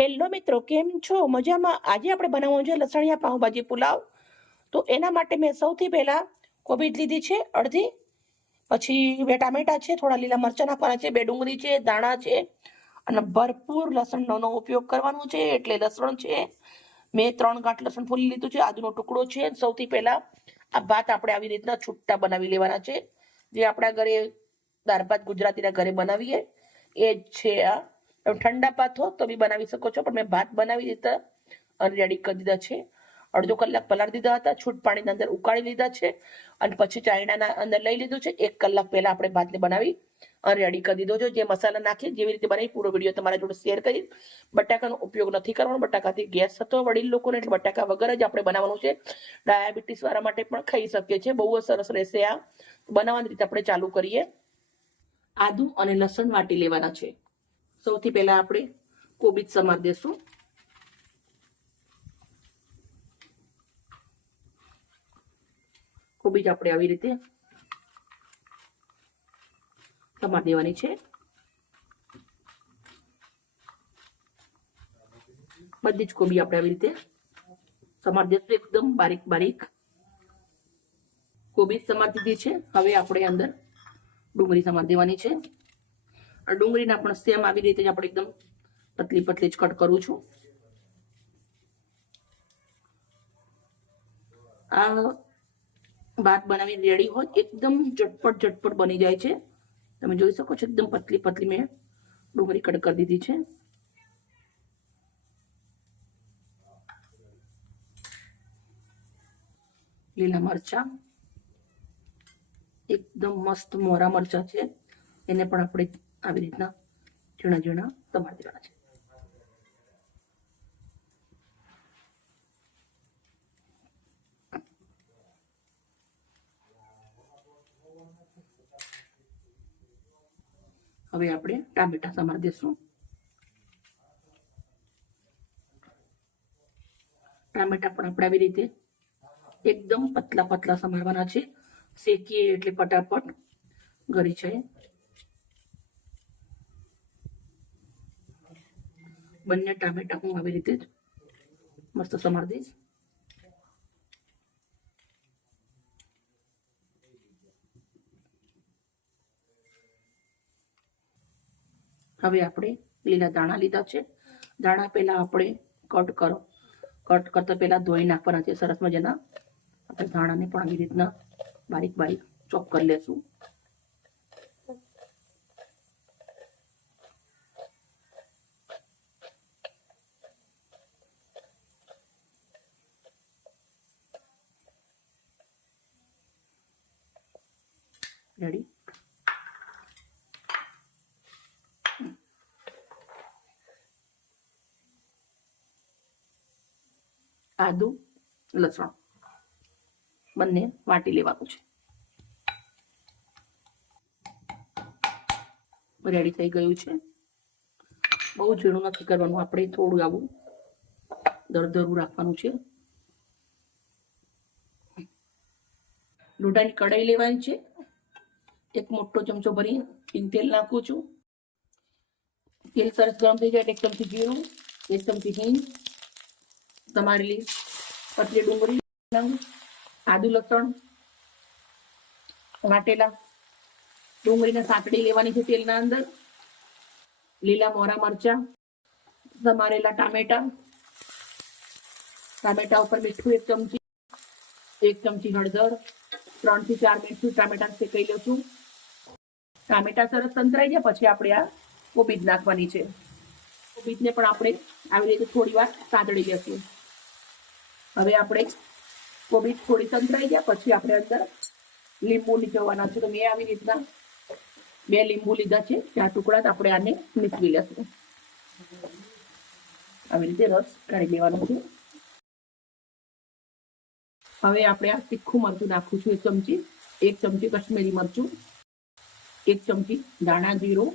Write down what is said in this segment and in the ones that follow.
Hello મિત્રો, કેમ છો? મજામાં? આજે આપણે બનાવવાનું છે લસણિયા પાઉંભાજી પુલાવ. તો એના માટે મેં સૌથી પહેલાં કોબીજ લીધી છે, અડધી. પછી બે ટામેટા છે, થોડા લીલા મરચાં નાખવાના છે, બે ડુંગળી છે દાણા છે, અને ભરપૂર લસણનો ઉપયોગ કરવાનો છે, એટલે લસણ છે. મેં ત્રણ ગાંઠ લસણ ફૂલી લીધું છે આદુનો ટુકડો છે. સૌથી પહેલાં આ ભાત આપણે આવી રીતના છૂટા બનાવી લેવાના છે. જે આપણા ઘરે દાળ ભાત ગુજરાતીના ઘરે બનાવીએ, એ જ છે આ. ઠંડા ભાત હો તો બી બનાવી શકો છો. પણ મેં ભાત બનાવી દીધા, અને રેડી કરી દીધા છે. અડધો કલાક પલાળી દીધા હતા, છૂટ પાણીની અંદર ઉકાળી લીધા છે, અને પછી ચાયણાના અંદર લઈ લીધું છે. એક કલાક પહેલા આપણે ભાતને બનાવી અને રેડી કરી દીધો છે. જે મસાલા નાખી જેવી રીતે બનાવી, પૂરો વીડિયો તમારા જોડે શેર કરી. બટાકાનો ઉપયોગ નથી કરવાનો. બટાકાથી ગેસ થતો વડીલ લોકોને, એટલે બટાકા વગર જ આપણે બનાવવાનું છે. ડાયાબિટીસ વાળા માટે પણ ખાઈ શકીએ છીએ. બહુ જ સરસ રહેશે આ. બનાવવાની રીતે આપણે ચાલુ કરીએ. આદુ અને લસણ વાટી લેવાના છે. સૌથી પહેલા આપણે કોબીજ સમાર દેશું. કોબીજ આપણે આવી રીતે સમાર દેવાની છે. બધી જ કોબી આપણે આવી રીતે સમાર દેશું. એકદમ બારીક બારીક કોબીજ સમાર દીધી છે. હવે આપણે અંદર ડુંગળી સમાર દેવાની છે. ડુંગળીના પણ સેમ આવી રીતે જ આપણે એકદમ પતલી પતલી જ કટ કરું છું. આ ભાત બનાવી રેડી હોય એકદમ ઝટપટ ઝટપટ બની જાય છે. તમે જોઈ શકો છો, એકદમ પતલી પતલી મેં ડુંગળી કટ કરી દીધી છે. લીલા મરચા. એકદમ મસ્ત મોરા મરચા છે. એને પણ આપણે આવી રીતના ઝીણા ઝીણા સમારી દેવાના છે. હવે આપણે ટામેટા સમાર દેશું. ટામેટા પણ આપણે આવી રીતે એકદમ પતલા પતલા સમારવાના છે. શેકીએ એટલે ફટાફટ ગળી જાય. બંને ટામેટા હું આવી રીતે જ મસ્ત સમાર દઈશ. હવે આપણે લીલા દાણા લીધા છે. દાણા પહેલા આપણે કટ કરો. કટ કરતા પહેલા ધોઈ નાખવાના છે. સરસ મજાના આપણે દાણાને પણ આવી રીતના બારીક બારીક ચોપ કરી લેશું. રેડી આદુ, લસણ. બંને વાટી લેવાનું છે. રેડી થઈ ગયું છે. બહુ ઝીણું નથી કરવાનું. આપણે થોડું આવું દરદરું રાખવાનું છે. લોટાની કઢાઈ લેવાની છે. એક મોટો ચમચો ભરી તેલ નાખું છું. તેલ સરસ ગરમ થઈ જાય એક ચમચી જીરું, એક ચમચી હિંગ તમારેલી પતલી ડુંગળી આદુ લસણ, વાટેલા ડુંગળીને સાંકળી લેવાની છે તેલના અંદર, લીલા મોરા મરચા, સમારેલા ટામેટા ટામેટા ઉપર મીઠું એક ચમચી એક ચમચી હળદર, ત્રણથી ચાર મિનિટ ટામેટા શેકાઈ લઉં છું ટામેટા સરસ સંતરાઈ ગયા, પછી આપણે આ કોબીજ નાખવાની છે. કોબીજને પણ આપણે આવી રીતે થોડી વાર સાંતળી લેશું. હવે આપણે કોબીજ થોડી સંતરાઈ ગયા, પછી આપણે અંદર લીંબુ નીચવવાના છે. તો મેં આવી રીતના બે લીંબુ લીધા છે. ચાર ટુકડા આપણે આને નીચવી લેશું. આવી રીતે રસ કાઢી લેવાનો છે. હવે આપણે આ તીખું મરચું નાખું છું, એક ચમચી એક ચમચી કશ્મીરી મરચું. એક ચમચી દાણા જીરું,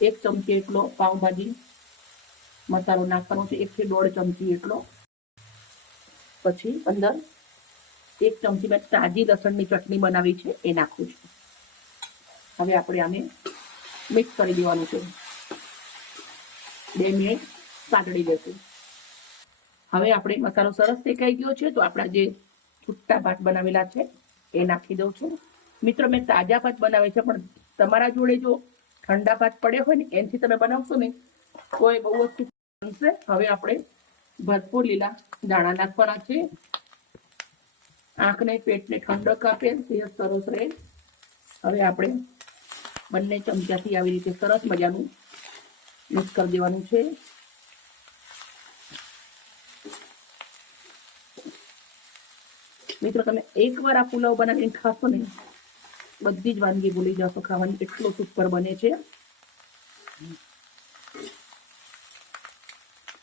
એક ચમચી એટલો પાઉંભાજી, મસાલો નાખવાનો છે એકથી દોઢ ચમચી એટલો. પછી અંદર એક ચમચી મેં તાજી લસણની ચટણી બનાવી છે, એ નાખું છું. હવે આપણે આને મિક્સ કરી દેવાનું છે. બે મિનિટ સાંતળી દેશું હવે આપણે મસાલો સરસ શેકાઈ ગયો છે, તો આપણા જે છૂટા ભાત બનાવેલા છે, એ નાખી દઉં છું. મિત્રો, મેં તાજા ભાત બનાવે છે, પણ તમારા જોડે જો ઠંડા ભાત પડ્યા હોય ને, એનાથી તમે બનાવશો ને તો એ બહુ જ બનશે. હવે આપણે ભરપૂર લીલા દાણા નાખવાના છે. આંખને, પેટને ઠંડક આપે સેહત સરસ રહે. હવે આપણે બંને ચમચાથી આવી રીતે સરસ મજાનું મિક્સ કરી દેવાનું છે. મિત્રો, તમે એકવાર આ પુલાવ બનાવીને ખાશો ને બધી જ વાનગી ભૂલી જશો ખાવાની એટલો સુપર બને છે.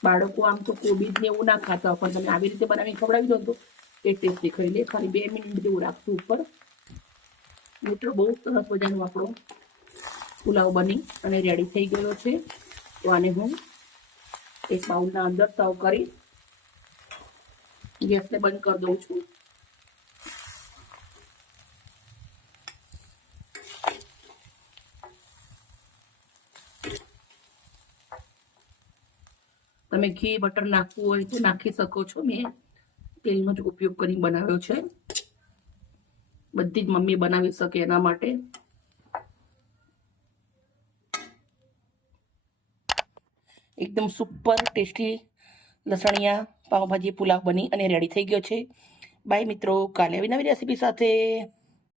બાળકો આમ તો કોબીજ ને એવું ના ખાતા પણ તમે આવી રીતે બનાવીને ખવડાવી દો તો એ ટેસ્ટી ખાઈ લે. ખાલી બે મિનિટ જેવું રાખશું ઉપર. મિત્રો બહુ સરસ મજાનો આપણો પુલાવ બની અને રેડી થઈ ગયો છે. તો આને હું એક બાઉલના અંદર સર્વ કરી ગેસને બંધ કરી દઉં છું. તમે ઘી, બટર નાખવું હોય તો નાખી શકો છો. મેં તેલનો જ ઉપયોગ કરી બનાવ્યો છે. બધી જ મમ્મી બનાવી શકે એના માટે. એકદમ સુપર ટેસ્ટી લસણિયા પાઉંભાજી પુલાવ બની અને રેડી થઈ ગયો છે. બાય મિત્રો, કાલે આવી નવી રેસીપી સાથે.